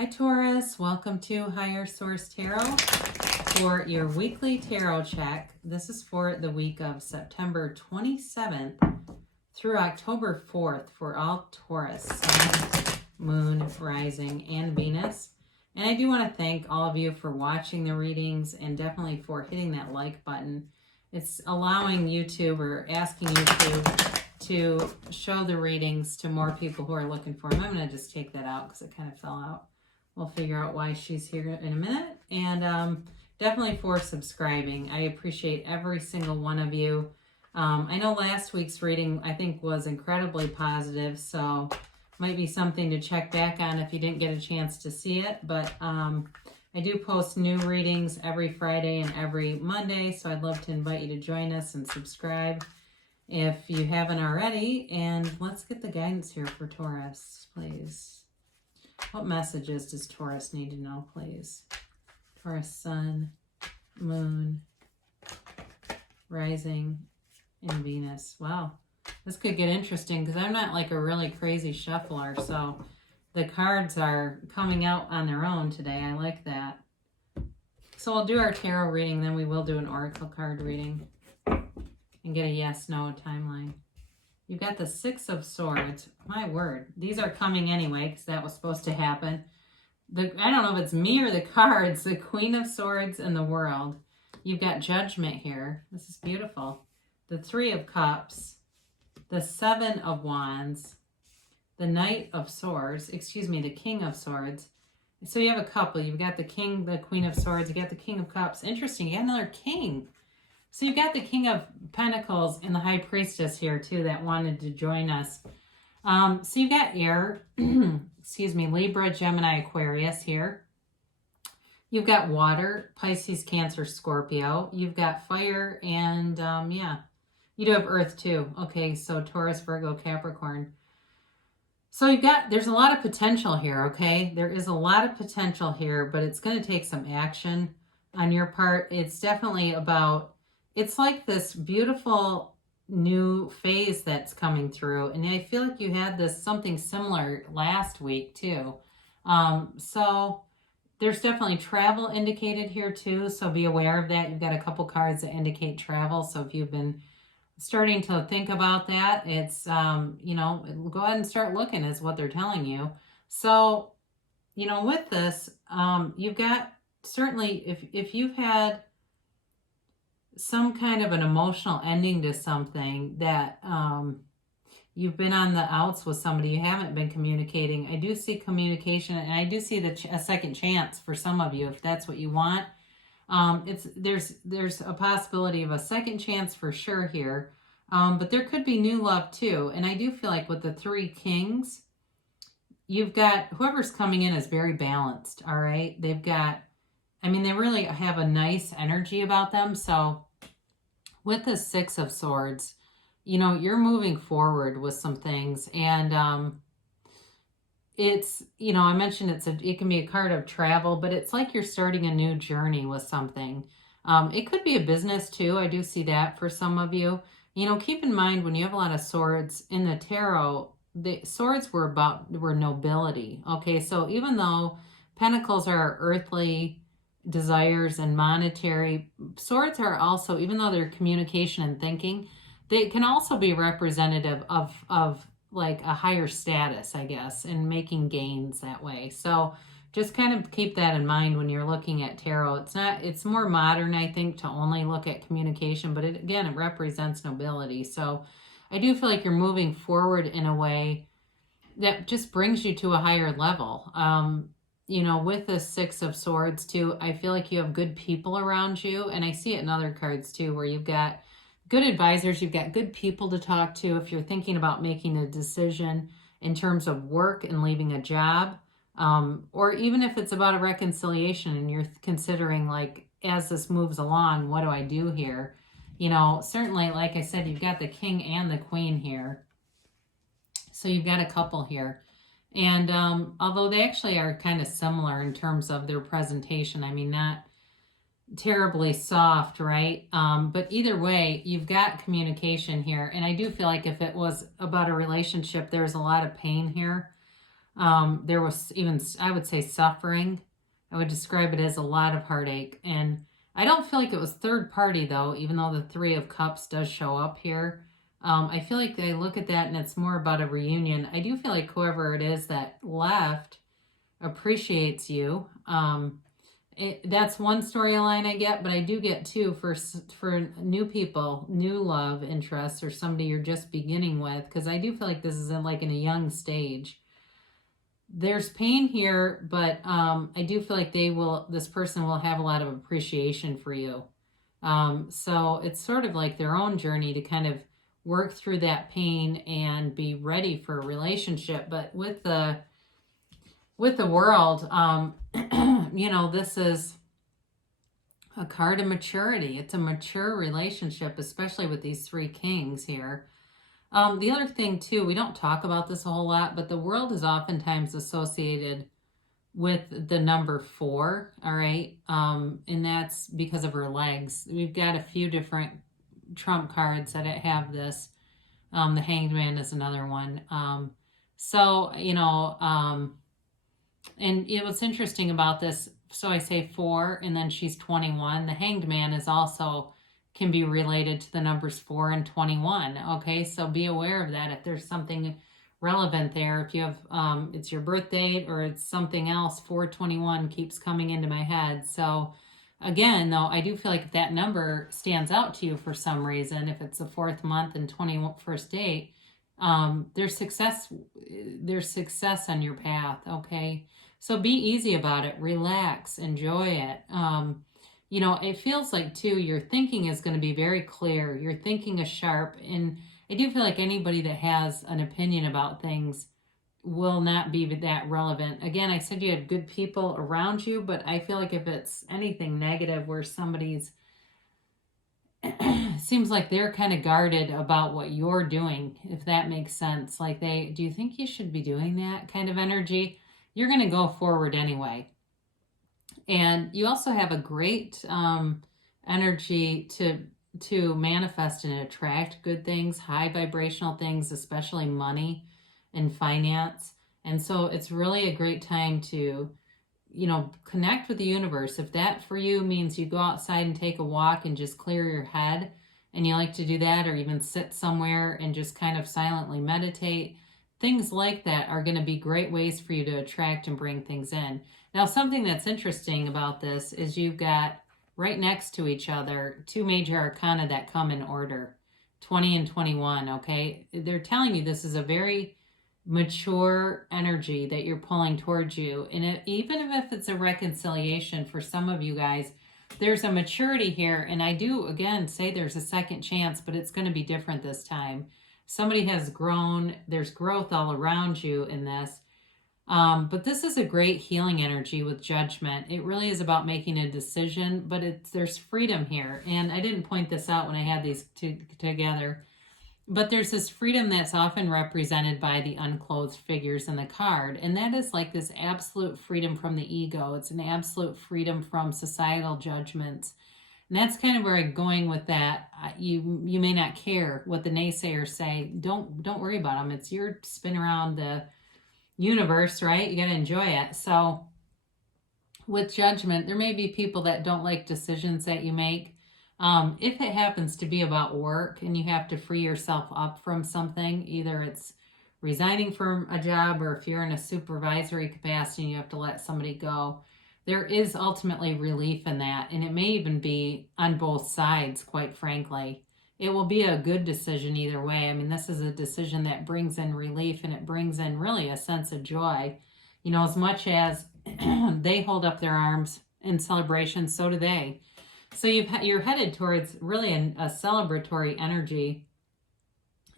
Hi Taurus, welcome to Higher Source Tarot for your weekly tarot check. This is for the week of September 27th through October 4th for all Taurus, Sun, Moon, Rising, and Venus. And I do want to thank all of you for watching the readings and definitely for hitting that like button. It's allowing YouTube or asking YouTube to show the readings to more people who are looking for them. I'm going to just take that out because it kind of fell out. We'll figure out why she's here in a minute. And definitely for subscribing. I appreciate every single one of you. I know last week's reading, I think, was incredibly positive, so might be something to check back on if you didn't get a chance to see it. But I do post new readings every Friday and every Monday, so I'd love to invite you to join us and subscribe if you haven't already. And let's get the guidance here for Taurus, please. What messages does Taurus need to know, please? Taurus, Sun, Moon, Rising, and Venus. Wow, this could get interesting because I'm not like a really crazy shuffler, so the cards are coming out on their own today. I like that. So we'll do our tarot reading, then we will do an oracle card reading and get a yes-no timeline. You've got the Six of Swords. My word. These are coming anyway because that was supposed to happen. I don't know if it's me or the cards. The Queen of Swords and the World. You've got Judgment here. This is beautiful. The Three of Cups. The Seven of Wands. The Knight of Swords. Excuse me, the King of Swords. So you have a couple. You've got the King, the Queen of Swords. You got the King of Cups. Interesting. You got another King. So you've got the King of Pentacles and the High Priestess here, too, that wanted to join us. So you've got air, excuse me, Libra, Gemini, Aquarius here. You've got water, Pisces, Cancer, Scorpio. You've got fire and, yeah, you do have earth, too. Okay, so Taurus, Virgo, Capricorn. So there's a lot of potential here, okay? There is a lot of potential here, but it's going to take some action on your part. It's definitely about... It's like this beautiful new phase that's coming through. And I feel like you had something similar last week too. So there's definitely travel indicated here too. So be aware of that. You've got a couple cards that indicate travel. So if you've been starting to think about that, it's, you know, go ahead and start looking is what they're telling you. So, you know, with this, you've got certainly, if you've had some kind of an emotional ending to something that you've been on the outs with somebody, you haven't been communicating. I do see communication, and I do see a second chance for some of you if that's what you want. There's a possibility of a second chance for sure here, but there could be new love too. And I do feel like with the Three Kings, you've got whoever's coming in is very balanced. All right, they've got, I mean, they really have a nice energy about them. So with the Six of Swords, you know, you're moving forward with some things. And it's, you know, I mentioned it can be a card of travel, but it's like you're starting a new journey with something. It could be a business too. I do see that for some of you. You know, keep in mind when you have a lot of swords in the tarot, the swords were nobility. Okay, so even though pentacles are earthly desires and monetary, swords are also, even though they're communication and thinking, they can also be representative of like a higher status, I guess, and making gains that way. So just kind of keep that in mind when you're looking at tarot. It's more modern, I think, to only look at communication, but it represents nobility. So I do feel like you're moving forward in a way that just brings you to a higher level. You know, with the Six of Swords too, I feel like you have good people around you. And I see it in other cards too, where you've got good advisors, you've got good people to talk to if you're thinking about making a decision in terms of work and leaving a job. Or even if it's about a reconciliation and you're considering, like, as this moves along, what do I do here? You know, certainly, like I said, you've got the King and the Queen here. So you've got a couple here. And although they actually are kind of similar in terms of their presentation, I mean, not terribly soft, right? But either way, you've got communication here. And I do feel like if it was about a relationship, there's a lot of pain here. There was even, I would say, suffering. I would describe it as a lot of heartache. And I don't feel like it was third party, though, even though the Three of Cups does show up here. I feel like I look at that and it's more about a reunion. I do feel like whoever it is that left appreciates you. That's one storyline I get, but I do get two for new people, new love interests, or somebody you're just beginning with, because I do feel like this is in a young stage. There's pain here, but I do feel like this person will have a lot of appreciation for you. So it's sort of like their own journey to kind of work through that pain and be ready for a relationship. But with the world, this is a card of maturity. It's a mature relationship, especially with these three kings here. The other thing too, we don't talk about this a whole lot, but the world is oftentimes associated with the number 4, all right? And that's because of her legs. We've got a few different trump cards that have this. The Hanged Man is another one. And what's interesting about this, so I say 4, and then she's 21. The Hanged Man is also can be related to the numbers 4 and 21. Okay, so be aware of that if there's something relevant there. If you have, it's your birth date or it's something else, 421 keeps coming into my head. So again, though, I do feel like if that number stands out to you for some reason, if it's the 4th month and 21st date, there's success on your path. Okay, so be easy about it, relax, enjoy it. It feels like too, your thinking is going to be very clear. Your thinking is sharp. And I do feel like anybody that has an opinion about things will not be that relevant. Again, I said you had good people around you, but I feel like if it's anything negative where somebody's seems like they're kind of guarded about what you're doing, if that makes sense. Like do you think you should be doing that kind of energy? You're going to go forward anyway. And you also have a great energy to manifest and attract good things, high vibrational things, especially money and finance. And so it's really a great time to, connect with the universe. If that for you means you go outside and take a walk and just clear your head, and you like to do that, or even sit somewhere and just kind of silently meditate, things like that are going to be great ways for you to attract and bring things in. Now, something that's interesting about this is you've got right next to each other 2 major arcana that come in order, 20 and 21, okay? They're telling you this is a very mature energy that you're pulling towards you. And even if it's a reconciliation for some of you guys, there's a maturity here. And I do, again, say there's a second chance, but it's going to be different this time. Somebody has grown. There's growth all around you in this. But this is a great healing energy with Judgment. It really is about making a decision, but there's freedom here. And I didn't point this out when I had these two together, but there's this freedom that's often represented by the unclothed figures in the card. And that is like this absolute freedom from the ego. It's an absolute freedom from societal judgments. And that's kind of where I'm going with that. You may not care what the naysayers say. Don't worry about them. It's your spin around the universe, right? You got to enjoy it. So with Judgment, there may be people that don't like decisions that you make. If it happens to be about work and you have to free yourself up from something, either it's resigning from a job, or if you're in a supervisory capacity and you have to let somebody go, there is ultimately relief in that. And it may even be on both sides, quite frankly. It will be a good decision either way. I mean, this is a decision that brings in relief, and it brings in really a sense of joy. As much as they hold up their arms in celebration, so do they. So you're headed towards really a celebratory energy.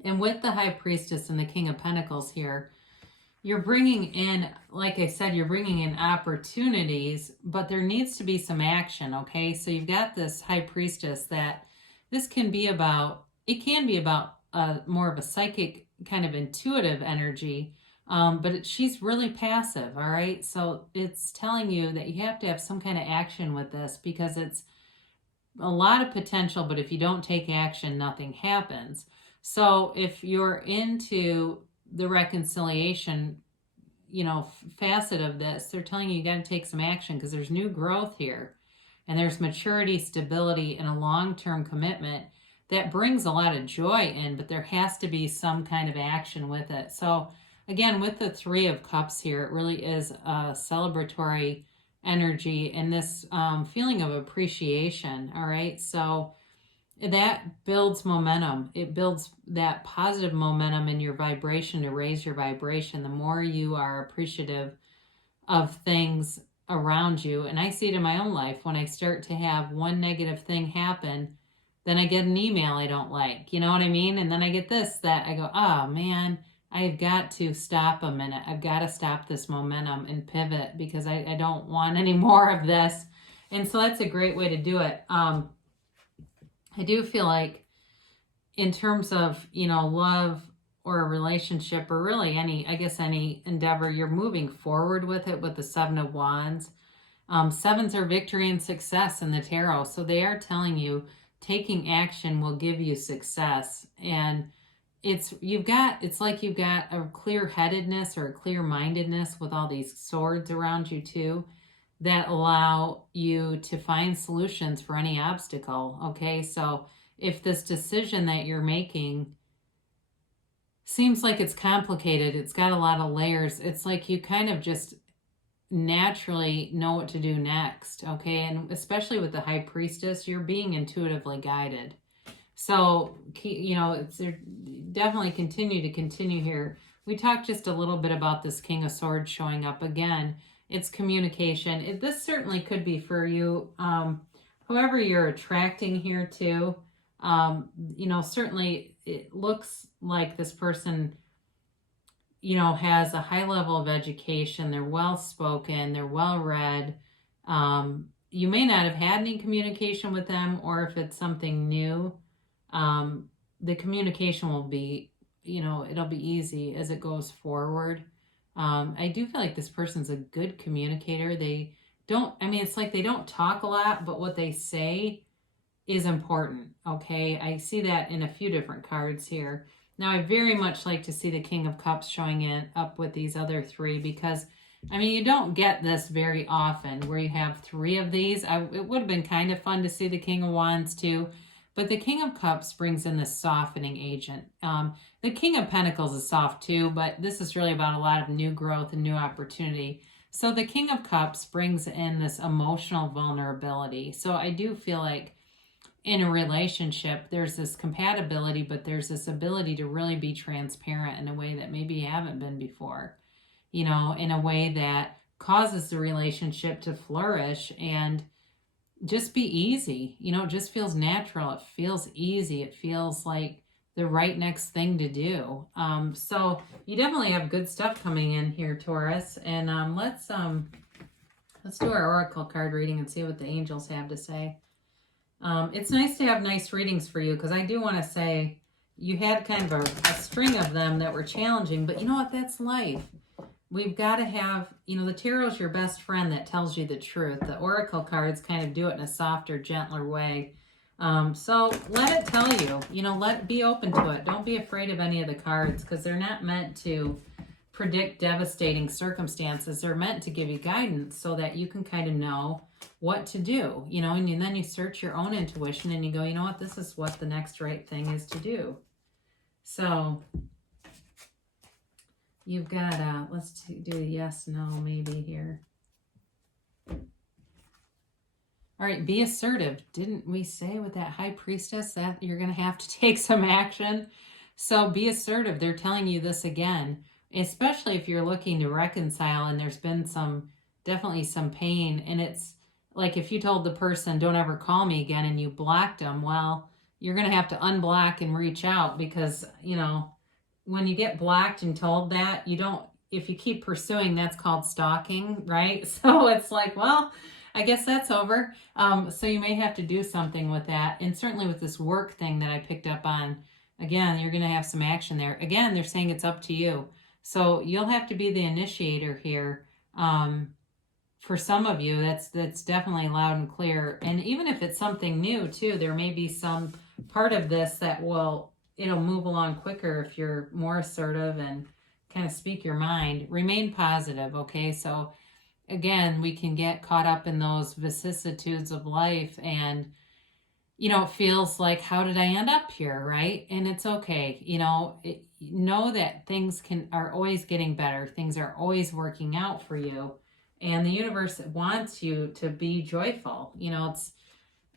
And with the High Priestess and the King of Pentacles here, you're bringing in, like I said, you're bringing in opportunities, but there needs to be some action, okay? So you've got this High Priestess that this can be about, it can be about more of a psychic kind of intuitive energy, but she's really passive, all right? So it's telling you that you have to have some kind of action with this, because it's a lot of potential, but if you don't take action, nothing happens. So if you're into the reconciliation, facet of this. They're telling you got to take some action because there's new growth here. And there's maturity, stability, and a long-term commitment that brings a lot of joy in, but there has to be some kind of action with it. So again, with the Three of Cups here, it really is a celebratory energy and this feeling of appreciation, all right? So that builds momentum. It builds that positive momentum in your vibration to raise your vibration. The more you are appreciative of things around you, and I see it in my own life, when I start to have one negative thing happen, then I get an email I don't like, you know what I mean? And then I get this, that I go, oh man, I've got to stop a minute. I've got to stop this momentum and pivot because I don't want any more of this. And so that's a great way to do it. I do feel like in terms of, love or a relationship or really any endeavor, you're moving forward with it with the Seven of Wands. Sevens are victory and success in the tarot. So they are telling you taking action will give you success. And it's like you've got a clear-headedness or a clear-mindedness with all these swords around you too that allow you to find solutions for any obstacle. Okay, so if this decision that you're making seems like it's complicated, it's got a lot of layers, it's like you kind of just naturally know what to do next, okay? And especially with the High Priestess, you're being intuitively guided. So, definitely continue here. We talked just a little bit about this King of Swords showing up again. It's communication. This certainly could be for you, whoever you're attracting here to. Certainly it looks like this person, has a high level of education. They're well-spoken. They're well-read. You may not have had any communication with them, or if it's something new, the communication will be, it'll be easy as it goes forward. I do feel like this person's a good communicator. It's like they don't talk a lot, but what they say is important, okay? I see that in a few different cards here. Now, I very much like to see the King of Cups showing up with these other three because, you don't get this very often where you have three of these. It would have been kind of fun to see the King of Wands too, but the King of Cups brings in this softening agent. The King of Pentacles is soft too, but this is really about a lot of new growth and new opportunity. So the King of Cups brings in this emotional vulnerability. So I do feel like in a relationship, there's this compatibility, but there's this ability to really be transparent in a way that maybe you haven't been before, in a way that causes the relationship to flourish and just be easy. It just feels natural. It feels easy. It feels like the right next thing to do. So you definitely have good stuff coming in here, Taurus. And let's do our oracle card reading and see what the angels have to say. It's nice to have nice readings for you because I do want to say you had kind of a string of them that were challenging, but you know what? That's life. We've got to have, the tarot's your best friend that tells you the truth. The oracle cards kind of do it in a softer, gentler way. So let it tell you, be open to it. Don't be afraid of any of the cards because they're not meant to predict devastating circumstances. They're meant to give you guidance so that you can kind of know what to do, and then you search your own intuition and you go, you know what, this is what the next right thing is to do. So you've got, let's do a yes, no, maybe here. All right, be assertive. Didn't we say with that High Priestess that you're going to have to take some action? So be assertive. They're telling you this again, especially if you're looking to reconcile and there's been definitely some pain. And it's like if you told the person, don't ever call me again, and you blocked them, well, you're going to have to unblock and reach out because, when you get blocked and told that, if you keep pursuing, that's called stalking, right? So it's like, well, I guess that's over. So you may have to do something with that. And certainly with this work thing that I picked up on, again, you're going to have some action there. Again, they're saying it's up to you. So you'll have to be the initiator here. For some of you, that's definitely loud and clear. And even if it's something new too, there may be some part of this that it'll move along quicker if you're more assertive and kind of speak your mind. Remain positive, okay? So again, we can get caught up in those vicissitudes of life, and it feels like, how did I end up here, right? And it's okay. Know that things are always getting better. Things are always working out for you. And the universe wants you to be joyful. It's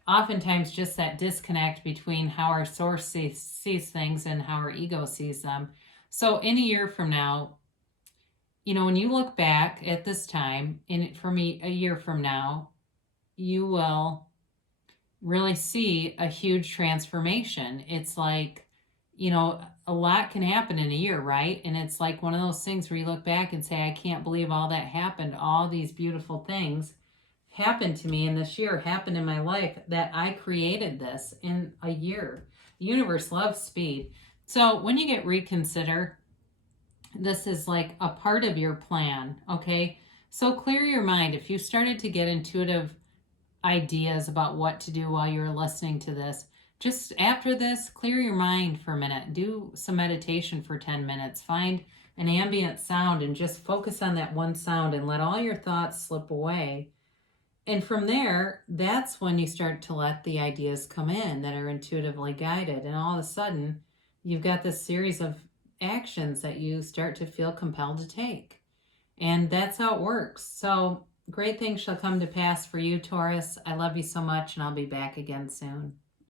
oftentimes just that disconnect between how our source sees things and how our ego sees them. So in a year from now, when you look back at this time, and for me, a year from now, you will really see a huge transformation. It's like, a lot can happen in a year, right? And it's like one of those things where you look back and say, I can't believe all that happened. All these beautiful things happened to me in this year, happened in my life, that I created this in a year. The universe loves speed. So when you get reconsider, this is like a part of your plan, okay? So clear your mind. If you started to get intuitive ideas about what to do while you're listening to this, just after this, clear your mind for a minute. Do some meditation for 10 minutes. Find an ambient sound and just focus on that one sound and let all your thoughts slip away. And from there, that's when you start to let the ideas come in that are intuitively guided. And all of a sudden, you've got this series of actions that you start to feel compelled to take. And that's how it works. So great things shall come to pass for you, Taurus. I love you so much, and I'll be back again soon.